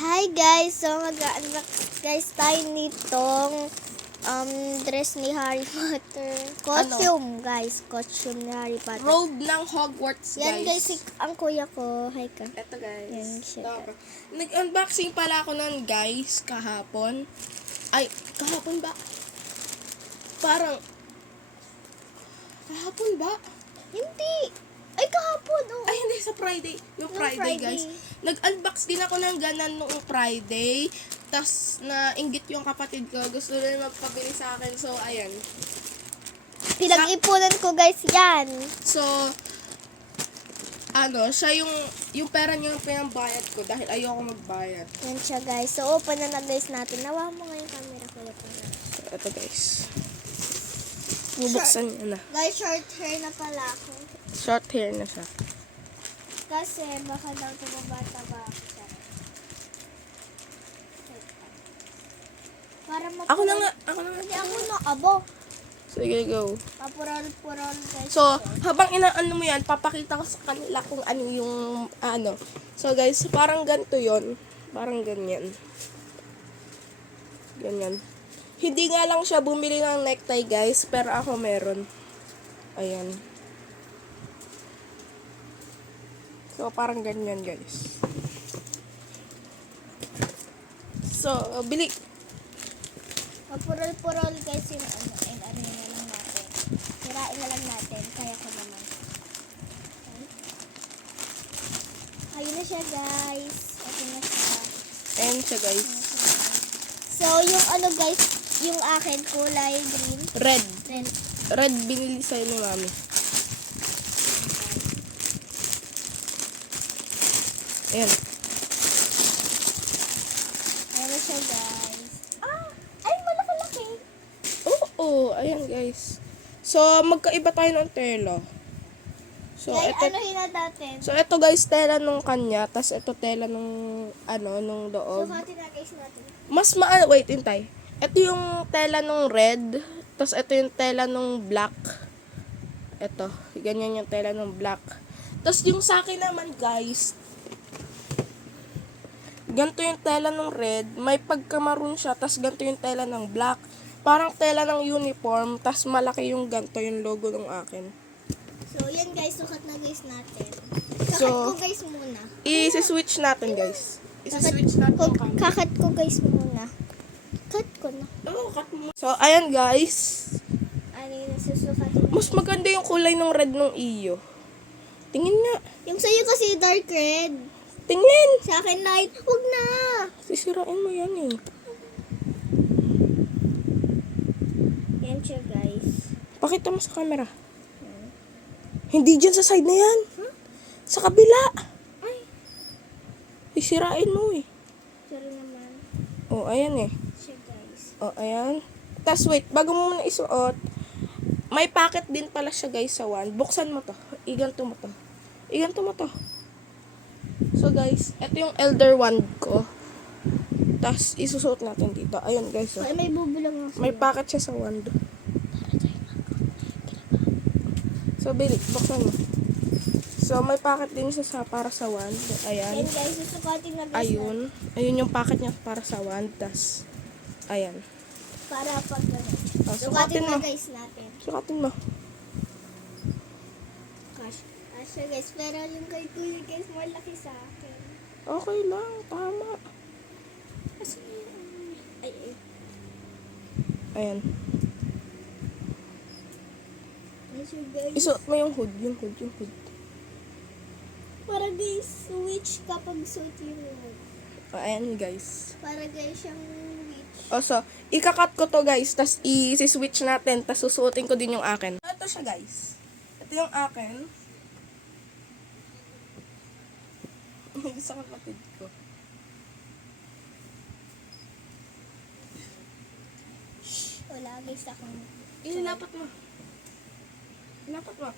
Hi guys! So mag-unbox guys tayo nitong dress ni Harry Potter. Costume guys. Costume ni Harry Potter. Robe ng Hogwarts, guys. Yan guys, ang kuya ko. Hi ka. Eto guys. Yan siya. Nag-unboxing pala ako nun guys kahapon. Ay, kahapon ba? Parang kahapon ba? Hindi! Ay kahapon! Oh. Ay, hindi, sa Friday. Yung Friday, guys. Nag-unbox din ako ng ganan noong Friday. Tas, nainggit yung kapatid ko. Gusto rin magpabili sa akin. So, ayan. Pinag-ipunan ko guys yan. So, siya yung pera niyo yung pinambayad ko dahil ayoko magbayad. Yan siya guys. So, open na guys natin. Nawa mo nga yung camera ko. So, ito guys. Bubuksan niya na. Guys, short hair na pala ako. Short hair na siya. Kasi baka daw tumabata ba ako siya. Para Ako na nga. Hindi ako na abo. Sige, go. Papural guys. So, habang inaano mo yan, papakita ko sa kanila kung ano yung So, guys, parang ganito yon. Parang ganyan. Ganyan. Hindi nga lang siya bumili ng necktie, guys, pero ako meron. Ayan. So, parang ganyan, guys. So, bili. Papural guys yung ano na lang natin. Sirain na lang natin. Kaya ko naman. Okay. Ayun na siya guys. Ito na siya. Ayan siya, guys. So, yung guys, yung akin kulay green. Red. Red. Red binili sa'yo ni mami. Ayan. Ayun na siya guys. Ay, malaki-laki. Oo, ayan guys. So, magkaiba tayo ng tela. So, Guys, ito, anuhin na natin. so, ito guys, tela nung kanya, tas ito tela nung, nung loob. Sukatin na guys natin. Mas wait, hintay. Ito yung tela nung red, tas ito yung tela nung black. Ito, ganyan yung tela nung black. Tas yung sa akin naman guys, ganito yung tela ng red, may pagka-maroon siya, tas ganito yung tela ng black. Parang tela ng uniform, tas malaki yung ganito yung logo ng akin. So, yan guys, sukat na guys natin. So, Kakat ko guys muna. I-switch natin guys. I-switch natin yung camera. Kakat ko guys muna. Cut ko na. Oo, cut mo. So, ayan guys. Ano yung nasusukatin? Mas maganda yung kulay ng red ng iyo. Tingin nga. Yung sa'yo kasi dark red. Tingin. Sa akin light. Huwag na. Sisirain mo yan eh. Yan siya guys. Pakita mo sa camera. Hindi dyan sa side na yan. Sa kabila. Ay. Sisirain mo eh. Sorry naman. Oh, ayan eh. Siya guys. Oh, ayan. Tas wait, bago mo muna isuot, may packet din pala siya guys sa wand. Buksan mo to. Iganto mo to. Iganto mo to. So guys, ito yung elder wand ko. Tas isusuot natin dito. Ayun guys. Oh. Ay, may bubulang nga May packet siya sa wand. So, buksan mo. So, may packet din siya para sa wand. Ayan. Yan guys, susukatin na guys. Ayun. Ayun yung packet niya para sa wand. Tas, ayan. Para pag Oh, sukatin na mo. guys natin. Sukatin mo. Gosh. Asya guys, pero yung kay kuya guys, malaki sa akin. Okay lang. Tama. Kasi, ay. Ayan. Asya guys. Isuot mo yung hood. Yung hood. Para guys, switch kapag suot yung remote. Oh, ayan guys. Para guys, siyang witch. Oh, so, ikakat ko to guys. Tas, i-switch natin. Tas, susuotin ko din yung akin. Ito siya guys. Ito yung akin. Sa kapatid ko. Wala guys akong... Ilapat mo. Ilapat mo.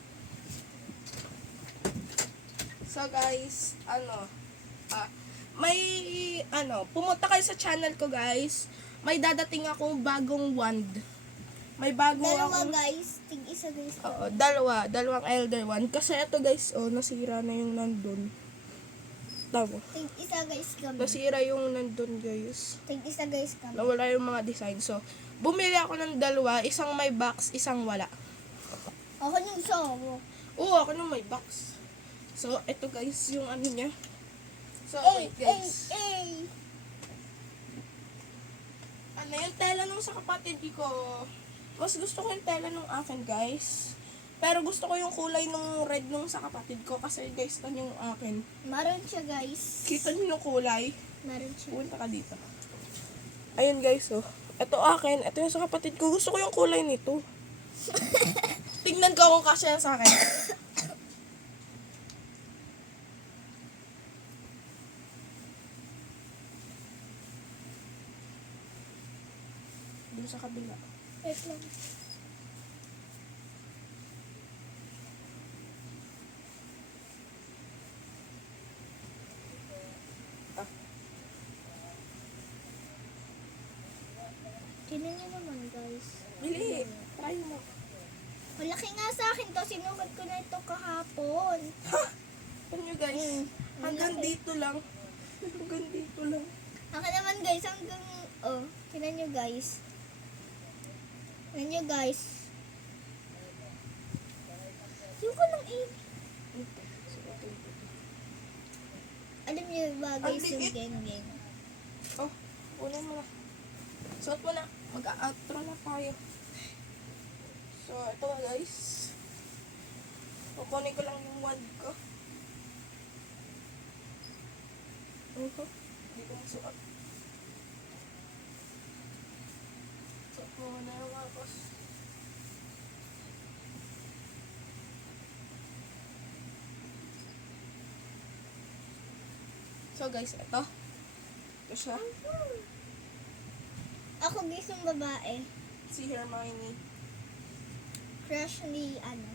So guys, pumunta kayo sa channel ko guys. May dadating akong bagong wand. May bago Dalawa akong... guys, tig-isa guys. Oo, dalawang elder wand. Kasi ito guys, nasira na yung nandun. Tama. Tig-isa guys kami. Nasira yung nandun, guys. Tig-isa guys kami. Nawala yung mga design. So, bumili ako ng dalawa. Isang may box, isang wala. Ako yung isa ako. Oo, ako nung may box. So, ito guys, yung ano niya. So, wait guys. Ano yung tela nung sa kapatid ko? Mas gusto ko yung tela nung akin, guys. Pero gusto ko yung kulay nung red nung sa kapatid ko. Kasi guys, ito yung akin. Maroon siya guys. Kita niyo yung kulay? Maroon siya. Punta ka dito. Ayun guys, oh. Ito akin. Ito yung sa kapatid ko. Gusto ko yung kulay nito. Tingnan ko kung kasya yan sa akin. Dun sa kabila. Wait lang. Tingnan niyo naman guys. Bili. Try mo. Malaki nga sa akin to. Sinukat ko na ito kahapon. Tignan nyo guys. Hanggang dito lang. Hanggang dito lang. Ako naman guys, hanggang, oh, tingnan nyo guys. Tingnan nyo guys. Yung ko lang alam nyo ba guys Ang yung liit. geng-geng? Oh, kunin mo na. Suot mo na. Mag-outro na tayo. So, ito guys. Kukunin ko lang yung wand ko. Hindi ko masuot. Suot mo na yung wakos. So guys, ito. Ito siya. Ako guys yung babae. Si Hermione. Crush ni ano.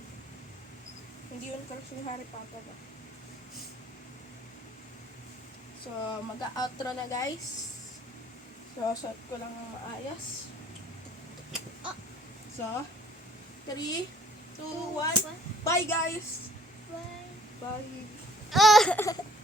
Hindi yun crush ni Harry Potter. So, mag-outro na guys. So, suot ko lang ng maayos. So, 3, 2, 1. Bye guys! Bye. Bye! Ah!